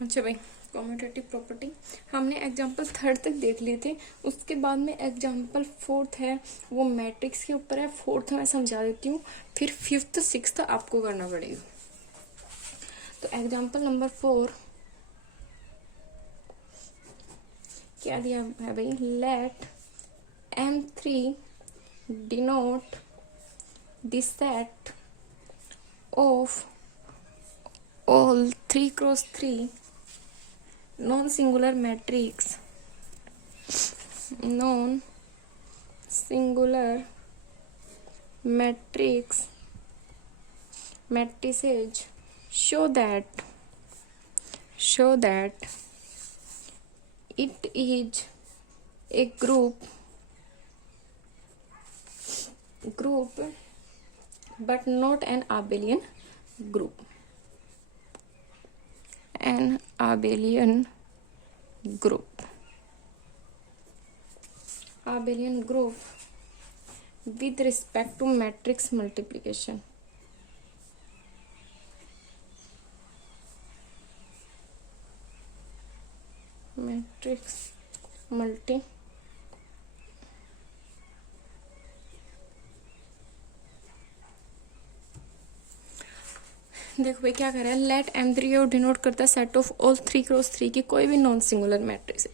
अच्छा भाई, commutative property हमने एग्जांपल थर्ड तक देख लिए थे। उसके बाद में एग्जांपल फोर्थ है, वो मैट्रिक्स के ऊपर है। फोर्थ मैं समझा देती हूँ, फिर फिफ्थ सिक्स्थ आपको करना पड़ेगा। तो एग्जांपल नंबर 4 क्या दिया है भाई, let M3 denote the set of all 3x3 non-singular matrices show that it is a group but not an abelian group. Abelian group with respect to matrix multiplication. Matrix multi देखो भाई क्या कर रहा है, लेट M3 और denote करता है set of all 3x3 की कोई भी non singular matrix.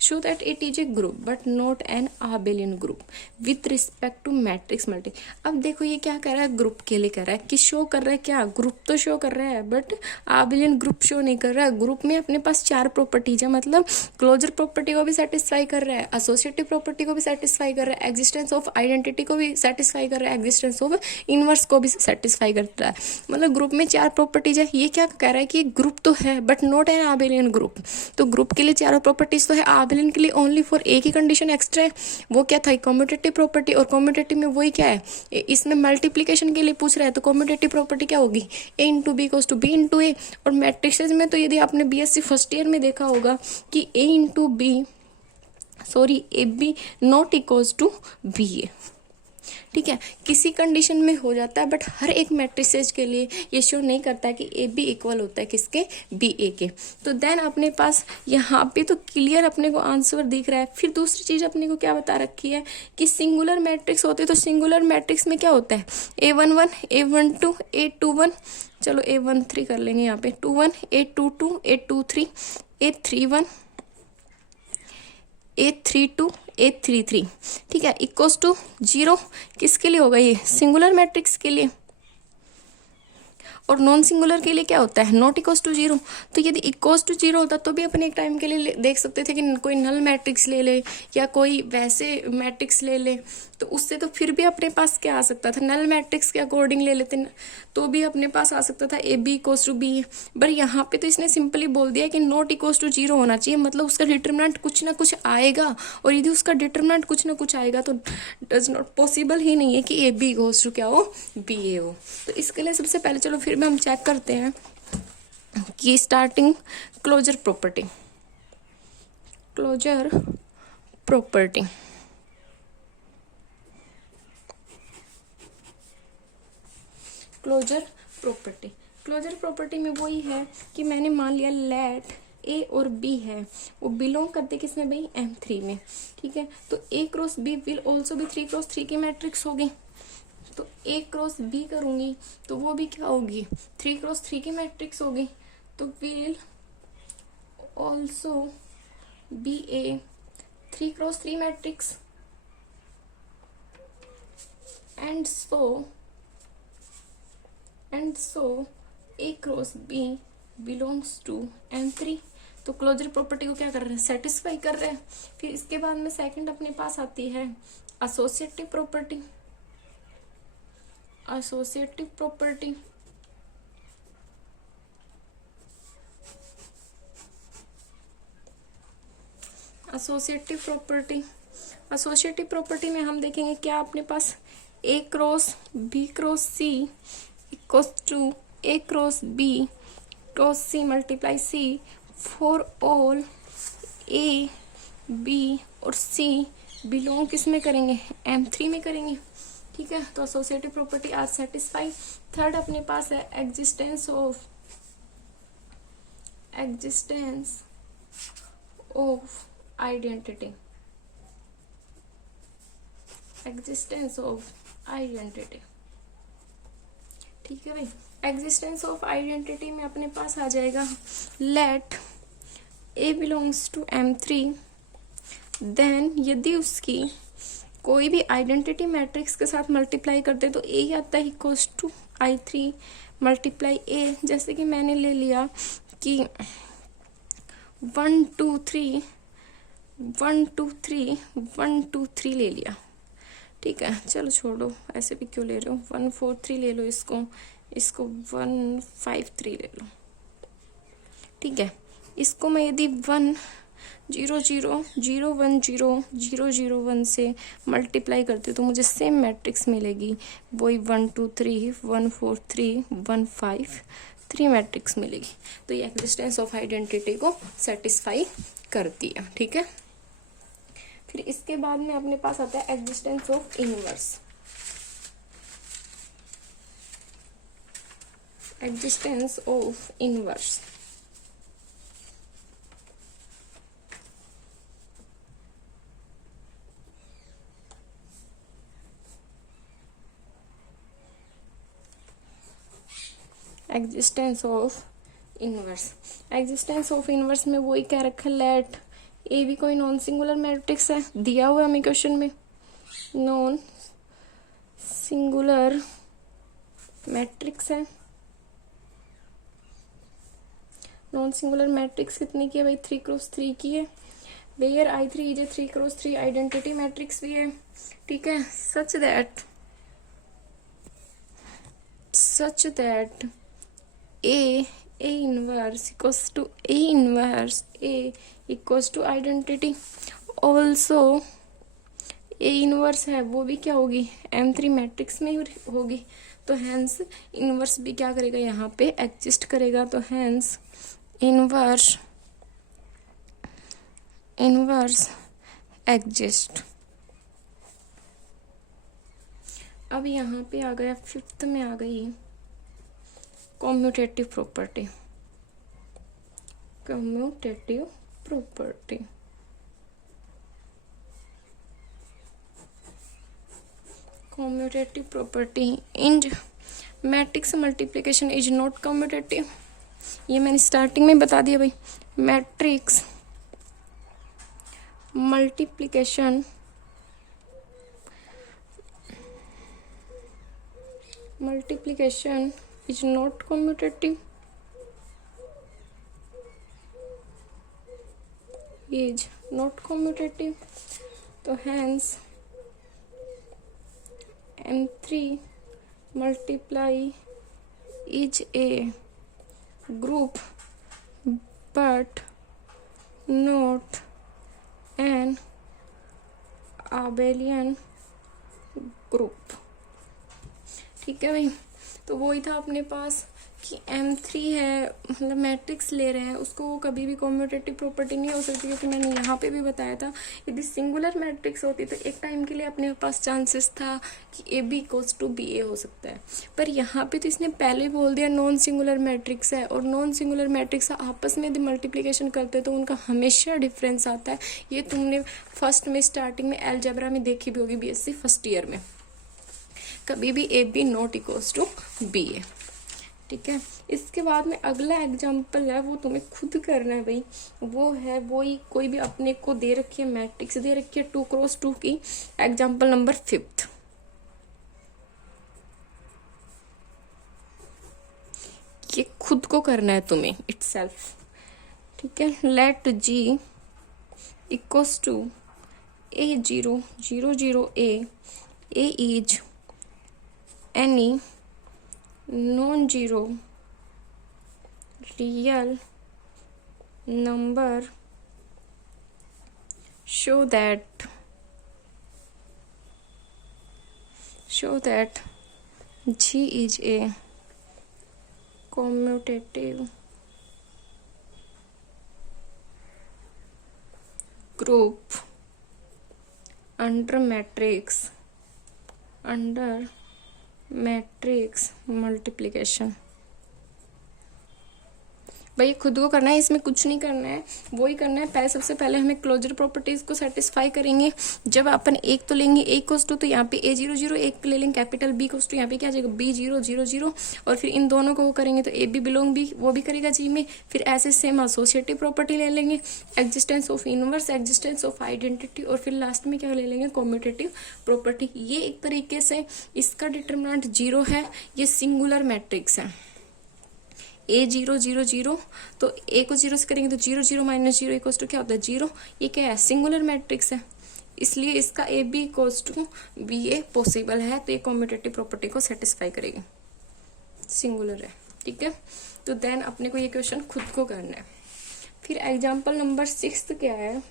Show that it is a group but not an abelian group with respect to matrix multi. अब देखो ये क्या कर रहा है, ग्रुप के लिए कर रहा है कि शो कर रहा है क्या, ग्रुप तो शो कर रहा है बट आबेलियन ग्रुप शो नहीं कर रहा है। ग्रुप में अपने पास 4 प्रॉपर्टीज है, मतलब क्लोजर प्रॉपर्टी को भी सेटिस्फाई कर रहा है, एसोसिएटिव प्रॉपर्टी को भी सेटिस्फाई कर रहा है, एग्जिस्टेंस ऑफ आइडेंटिटी को भी सेटिस्फाई कर रहा है, एग्जिस्टेंस ऑफ इनवर्स को भी सेटिस्फाई करता है। मतलब ग्रुप में 4 प्रॉपर्टीज है। ये क्या कह रहा है कि ग्रुप तो है but not an abelian group. तो ग्रुप के लिए चारों प्रॉपर्टीज तो है, आबेलियन के लिए ओनली फॉर एक ही कंडीशन एक्स्ट्रा है, वो क्या था, कम्यूटेटिव प्रॉपर्टी। और कम्यूटेटिव में वही क्या है, इसमें मल्टीप्लीकेशन के लिए पूछ रहा है, तो कम्यूटेटिव प्रॉपर्टी क्या होगी, A into B equals to B into A. और मैट्रिक्सेस में तो यदि आपने BSc फर्स्ट ईयर में देखा होगा कि A into B A B not equals to B A. ठीक है, किसी कंडीशन में हो जाता है बट हर एक मैट्रिसेज के लिए ये शो नहीं करता है कि ए बी इक्वल होता है किसके, बी ए के। तो देन अपने पास यहाँ पे तो क्लियर अपने को आंसर दिख रहा है। फिर दूसरी चीज अपने को क्या बता रखी है कि सिंगुलर मैट्रिक्स होते, तो सिंगुलर मैट्रिक्स में क्या होता है, A11 A12 A21, चलो A13 कर लेंगे यहाँ पे, 21 A22 A23 A31 A32 A33। ठीक है, इक्वल्स टू 0 किसके लिए होगा, ये सिंगुलर मैट्रिक्स के लिए। और नॉन सिंगुलर के लिए क्या होता है, नॉट इक्वल्स टू 0। तो यदि इक्वल्स टू 0 होता तो भी अपन एक टाइम के लिए देख सकते थे कि कोई नल मैट्रिक्स ले ले या कोई वैसे मैट्रिक्स ले ले, तो उससे तो फिर भी अपने पास क्या आ सकता था, नल मैट्रिक्स के अकॉर्डिंग ले लेते तो भी अपने पास आ सकता था A B equals to B. But यहाँ पे तो इसने सिंपली बोल दिया कि नॉट इक्वल्स टू 0 होना चाहिए, मतलब उसका डिटरमिनेंट कुछ ना कुछ आएगा। और यदि उसका डिटरमिनेंट कुछ ना कुछ आएगा तो डज नॉट पॉसिबल ही नहीं है कि ए बी इक्वल्स टू क्या हो, बी ए हो। तो इसके लिए सबसे पहले चलो फिर हम चेक करते हैं कि starting closure property closure property closure property में वही है कि मैंने मान लिया लेट ए और बी है, वो बिलोंग करते किसमें भाई, M3 में। ठीक है, तो A cross B will also भी 3x3 की मैट्रिक्स होगी। तो A क्रॉस बी करूंगी तो वो भी क्या होगी, 3x3 की मैट्रिक्स होगी। तो will also be a 3x3 matrix and so A cross B belongs to M3। तो क्लोजर प्रॉपर्टी को क्या कर रहे हैं, सेटिस्फाई कर रहे हैं। फिर इसके बाद में सेकंड अपने पास आती है एसोसिएटिव प्रॉपर्टी। एसोसिएटिव प्रॉपर्टी में हम देखेंगे क्या अपने पास, A cross B cross C equals to A cross B cross C multiply C for all A B और C बिलोंग किस में करेंगे, M3 में करेंगे। ठीक है, तो associative property are satisfy. Third अपने पास है existence existence of identity, existence of identity। ठीक है भाई, एग्जिस्टेंस ऑफ आइडेंटिटी में अपने पास आ जाएगा let A belongs to M3, then यदि उसकी कोई भी आइडेंटिटी मैट्रिक्स के साथ मल्टीप्लाई करते तो ए आता है इक्वल्स टू I3 मल्टीप्लाई ए। जैसे कि मैंने ले लिया कि 1 2 3 1 2 3 1 2 3 ले लिया। ठीक है, चलो छोड़ो, ऐसे भी क्यों ले रहे हो, 1 4 3 ले लो, इसको 1 5 3 ले लो। ठीक है, इसको मैं यदि 1 0 0 0 1 0 0 0 1 से मल्टीप्लाई करती हूँ तो मुझे सेम मैट्रिक्स मिलेगी, वही 1 2 3 1 4 3 1 5 3 मैट्रिक्स मिलेगी। तो ये एग्जिस्टेंस ऑफ आइडेंटिटी को सेटिस्फाई करती है। ठीक है, फिर इसके बाद में अपने पास आता है existence of inverse. Existence of inverse, existence of inverse. Existence of inverse में वही क्या रखा, लेट ए भी कोई नॉन सिंगुलर मैट्रिक्स है, दिया हुआ हमें क्वेश्चन में, नॉन सिंगुलर मैट्रिक्स है। नॉन सिंगुलर मैट्रिक्स कितनी की है भाई, 3 क्रॉस 3 की है, where I3 is a 3 cross 3 identity matrix भी है। ठीक है, such that A inverse equals to A inverse A equals to identity। also A inverse है वो भी क्या होगी, M3 मैट्रिक्स में होगी, तो हैंस इनवर्स भी क्या करेगा, यहाँ पे एग्जिस्ट करेगा। तो हैंस इनवर्स एग्जिस्ट। अब यहाँ पे आ गया, 5th में आ गई commutative property. Commutative property, commutative property in matrix multiplication is not commutative. ये मैंने स्टार्टिंग में बता दिया भाई, matrix multiplication is not commutative, is not commutative। तो hence M3 multiply is a group but not an abelian group। ठीक है भाई, तो वही था अपने पास कि M3 है, मतलब मैट्रिक्स ले रहे हैं, उसको वो कभी भी कम्यूटेटिव प्रॉपर्टी नहीं हो सकती, क्योंकि मैंने यहाँ पे भी बताया था यदि सिंगुलर मैट्रिक्स होती तो एक टाइम के लिए अपने पास चांसेस था कि AB इक्वल्स टू BA हो सकता है, पर यहाँ पे तो इसने पहले बोल दिया नॉन सिंगुलर मैट्रिक्स है, और नॉन सिंगुलर मैट्रिक्स आपस में यदि मल्टीप्लीकेशन करते हैं तो उनका हमेशा डिफरेंस आता है। ये तुमने फर्स्ट में स्टार्टिंग में अलजेब्रा में देखी भी होगी, BSc फर्स्ट ईयर में, कभी भी AB not equals to BA। ठीक है, इसके बाद में अगला एग्जाम्पल है, वो तुम्हें खुद करना है भाई, वो है वही कोई भी अपने को दे रखी है मैट्रिक्स दे रखी है 2 क्रॉस 2 की, एग्जाम्पल नंबर 5। ये खुद को करना है तुम्हें इटसेल्फ। ठीक है, let G equals to A0 0 0 A is any non-zero real number show that G is a commutative group under matrix multiplication। भाई खुद को करना है, इसमें कुछ नहीं करना है, वो ही करना है। पहले सबसे पहले हमें क्लोजर प्रॉपर्टीज को सेटिस्फाई करेंगे। जब अपन एक तो लेंगे ए कोस टू, तो यहाँ पे A00, एक ले लेंगे कैपिटल B कोस टू, यहाँ पे क्या आ जाएगा B000, और फिर इन दोनों को वो करेंगे तो ए बी बिलोंग बी, वो भी करेगा जी में। फिर ऐसे सेम एसोसिएटिव प्रॉपर्टी ले लेंगे, existence of inverse, existence of identity, और फिर लास्ट में क्या ले लेंगे, कॉम्यूटेटिव प्रॉपर्टी। ये एक तरीके से इसका डिटरमिनेंट 0 है, ये सिंगुलर मैट्रिक्स है। A000, तो ए को 0 से करेंगे तो 0 माइनस 0 इक्वल्स टू क्या होता है 0। ये क्या है, सिंगुलर मैट्रिक्स है, इसलिए इसका A B equals to B A possible है। तो ये कॉम्यूटेटिव प्रॉपर्टी को सेटिस्फाई करेगी, सिंगुलर है, ठीक है। तो देन अपने को ये क्वेश्चन खुद को करना है। फिर एग्जाम्पल नंबर 6 क्या है,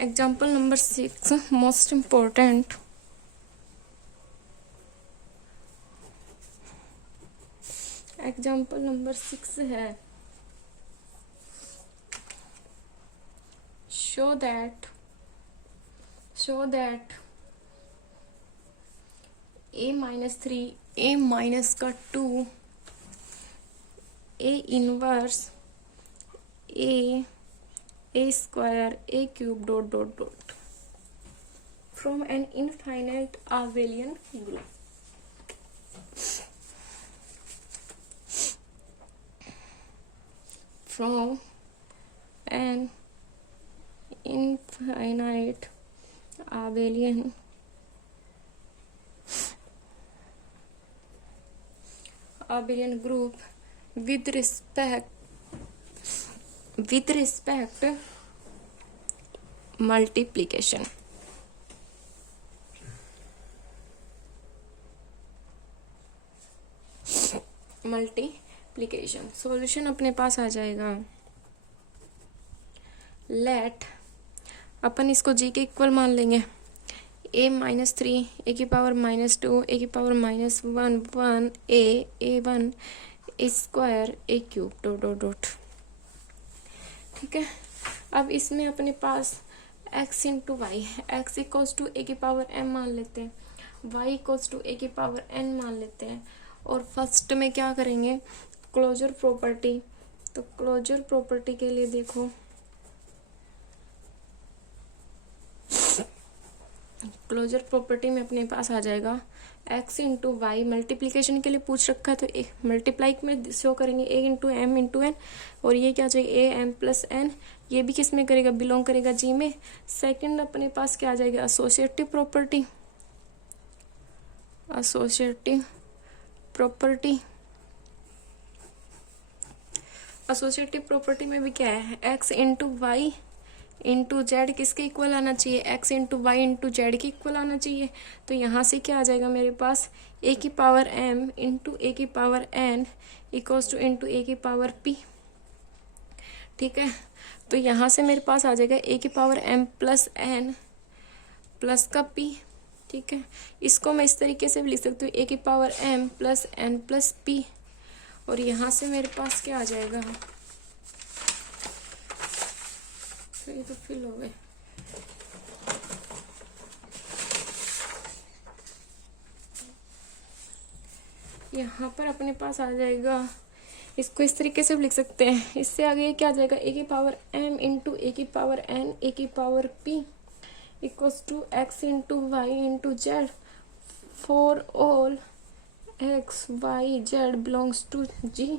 example number 6 most important. Example number 6 है, show that A-3, A-2, A inverse, A square, A cube, dot from an infinite abelian group. From an infinite abelian group with respect multiplication. Solution अपने पास आ जाएगा। Late अपन इसको जी के equal मान लेंगे, A-3, A की पावर -2, A की power -1, 1 A1 A square A cube dot, ठीक है। अब इसमें अपने पास x into y, x equals to A की पावर m मान लेते हैं, y इक्वल्स टू A की पावर n मान लेते हैं। और फर्स्ट में क्या करेंगे, क्लोजर प्रॉपर्टी। तो क्लोजर प्रॉपर्टी के लिए देखो, क्लोजर प्रॉपर्टी में अपने पास आ जाएगा x इंटू वाई, मल्टीप्लीकेशन के लिए पूछ रखा है तो मल्टीप्लाई में शो करेंगे a into m into n, और ये क्या आ जाएगा a m प्लस n, ये भी किस में करेगा, बिलोंग करेगा g में। सेकंड अपने पास क्या आ जाएगा, एसोसिएटिव प्रॉपर्टी। एसोसिएटिव प्रॉपर्टी में भी क्या है, x into y into z किसके इक्वल आना चाहिए, x into y into z के इक्वल आना चाहिए। तो यहाँ से क्या आ जाएगा मेरे पास, a की पावर m इंटू a की power n equals to into a की पावर p, ठीक है। तो यहाँ से मेरे पास आ जाएगा a की power m plus n plus का p, ठीक है। इसको मैं इस तरीके से भी लिख सकती हूँ, a की power m plus n plus p, और यहाँ से मेरे पास क्या आ जाएगा, ये तो फिल हो गए। यहाँ पर अपने पास आ जाएगा, इसको इस तरीके से भी लिख सकते हैं। इससे आगे क्या आ जाएगा, a की पावर m इंटू a की पावर n a की power p equals to x into y into z for all x y z belongs to g।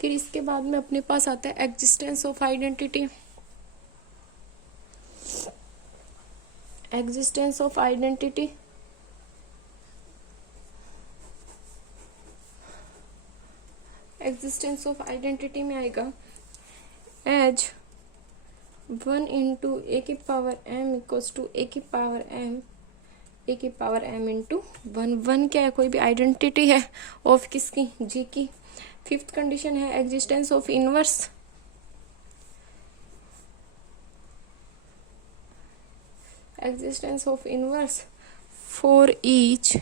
फिर इसके बाद में अपने पास आता है existence of identity. Existence of identity में आएगा एज 1 इंटू ए की पावर m इक्वल्स टू ए की पावर m इंटू 1 क्या है, कोई भी आइडेंटिटी है ऑफ किसकी, जी की। फिफ्थ कंडीशन है existence of inverse. for each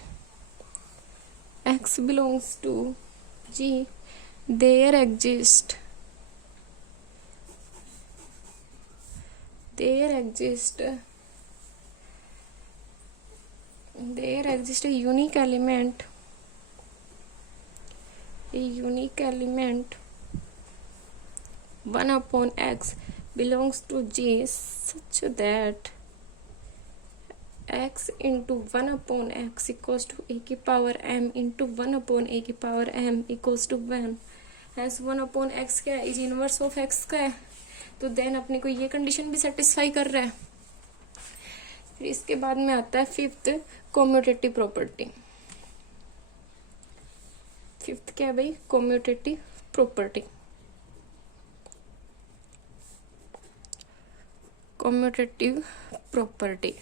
x belongs to G, there exists a unique element a unique element 1 upon x belongs to G such that x into 1 upon x equals to a की power m into 1 upon a की power m equals to 1. Hence 1 upon x क्या है, is inverse of x का है, तो then अपने को ये कंडीशन भी सेटिस्फाई कर रहा है. फिर इसके बाद में आता है फिफ्थ कॉम्यूटेटिव प्रॉपर्टी. फिफ्थ क्या है भाई, commutative property. Commutative property,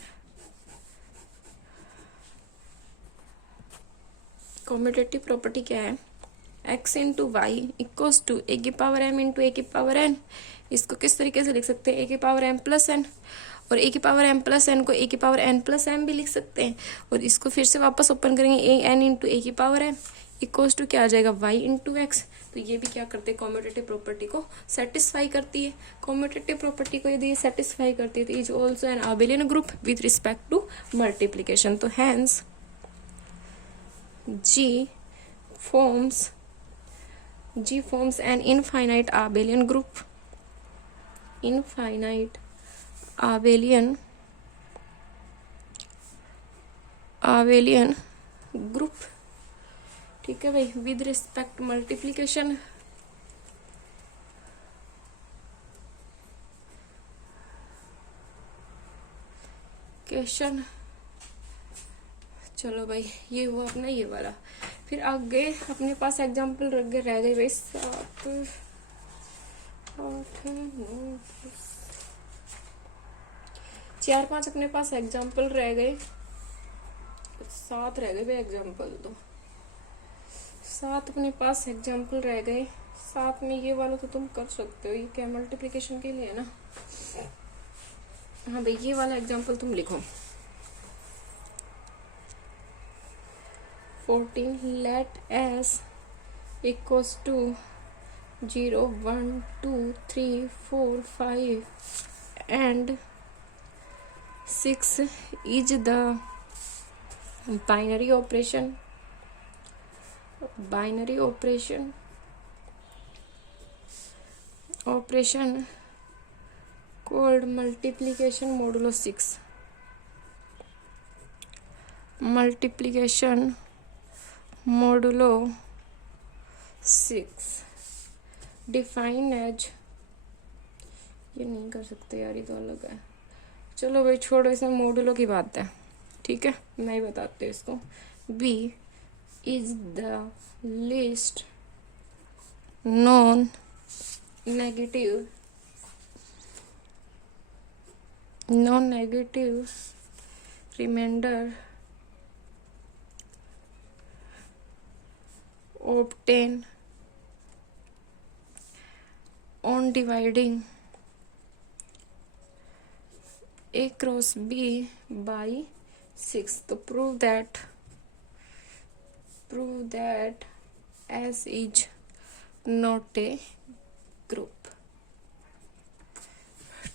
commutative property क्या है, x into Y equals to ए की पावर m इंटू ए की पावर n. इसको किस तरीके से लिख सकते हैं, ए की पावर m प्लस एन, और ए की पावर m प्लस एन को ए की पावर n प्लस m भी लिख सकते हैं. और इसको फिर से वापस ओपन करेंगे, ए एन इंटू ए की पावर m इक्वल्स टू क्या आ जाएगा, y इंटू एक्स. तो ये भी क्या करते हैं, कॉम्यूटेटिव प्रॉपर्टी को सेटिस्फाई करती है. कॉम्यूटेटिव प्रॉपर्टी को यदि ये सेटिस्फाई करती है तो is also an abelian group with respect to multiplication. तो hence G forms an infinite abelian group. Infinite abelian group. ठीक है भाई, with respect multiplication. क्वेश्चन, चलो भाई ये हुआ अपना ये वाला. फिर आगे अपने पास एग्जाम्पल रह गए भाई 7 8 9 4-5 अपने पास एग्जाम्पल रह गए. 7 रह गए भाई एग्जाम्पल, तो 7 अपने पास एग्जाम्पल रह गए. 7 में ये वाला तो तुम कर सकते हो, ये क्या मल्टीप्लिकेशन के लिए है ना. हाँ भाई ये वाला एग्जाम्पल तुम लिखो. 14 let s equals to 0 1 2 3 4 5 and 6 is the binary operation called multiplication modulo 6. Multiplication modulo 6 define as, ये नहीं कर सकते यार, ये तो अलग है. चलो भाई छोड़ो, इसमें मोडुलो की बात है. ठीक है, मैं ही बताती हूँ इसको. B is the least non negative remainder obtain on dividing A cross B by 6. तो prove that S is not a group.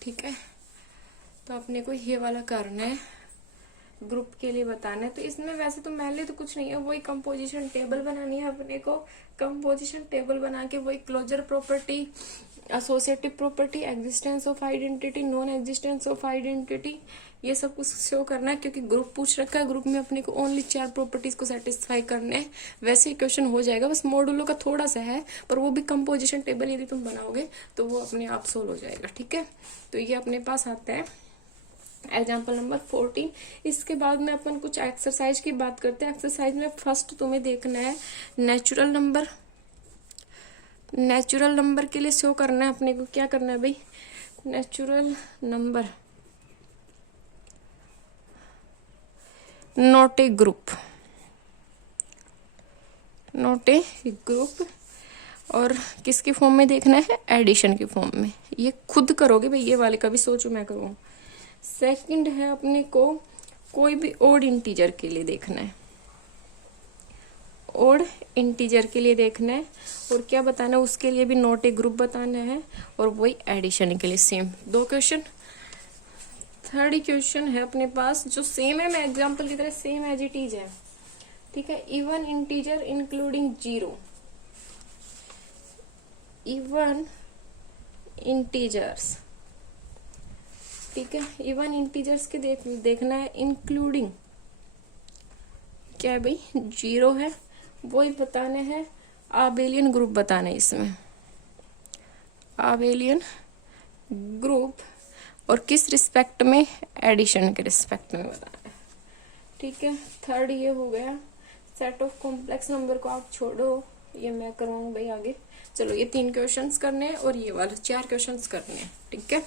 ठीक है, तो अपने को ये वाला करना है, ग्रुप के लिए बताना है. तो इसमें वैसे तो मैंने तो कुछ नहीं है, वही कंपोजिशन टेबल बनानी है अपने को. कंपोजिशन टेबल बना के वही closure property, associative property, existence of identity, non existence of identity, ये सब कुछ शो करना है. क्योंकि ग्रुप पूछ रखा है, ग्रुप में अपने को ओनली 4 प्रॉपर्टीज को सेटिस्फाई करने हैं. वैसे ही क्वेश्चन हो जाएगा, बस मॉडुलो का थोड़ा सा है, पर वो भी कंपोजिशन टेबल यदि तुम बनाओगे तो वो अपने आप सोल्व हो जाएगा. ठीक है, तो ये अपने पास आता है एग्जाम्पल नंबर 14. इसके बाद में अपन कुछ एक्सरसाइज की बात करते हैं. एक्सरसाइज में फर्स्ट तुम्हें देखना है नेचुरल नंबर. नेचुरल नंबर के लिए शो करना है अपने को, क्या करना है भाई, natural number not a group. और किसकी फॉर्म में देखना है, एडिशन की फॉर्म में. ये खुद करोगे भाई, ये वाले का भी सोचो मैं करूँ. सेकंड है अपने को कोई भी ओड इंटीजर के लिए देखना है. ओड इंटीजर के लिए देखना है, और क्या बताना है उसके लिए भी नॉट ए ग्रुप बताना है, और वही एडिशन के लिए सेम 2 क्वेश्चन. थर्ड क्वेश्चन है अपने पास जो सेम है, मैं एग्जांपल की तरह सेम एज इट इज है. ठीक है, even integer including 0. Even integers, ठीक है, इवन इंटीजर्स के देखना है, इंक्लूडिंग क्या है भाई, 0 है, वही बताने हैं, आबेलियन ग्रुप बताना है इसमें, आबेलियन ग्रुप, और किस रिस्पेक्ट में, एडिशन के रिस्पेक्ट में बताना है, ठीक है। थर्ड ये हो गया, सेट ऑफ कॉम्प्लेक्स नंबर को आप छोड़ो, ये मैं करवाऊंगा भाई आगे। चलो ये 3 क्वेश्चंस करने हैं और ये वाले 4 क्वेश्चंस करने हैं, ठीक है।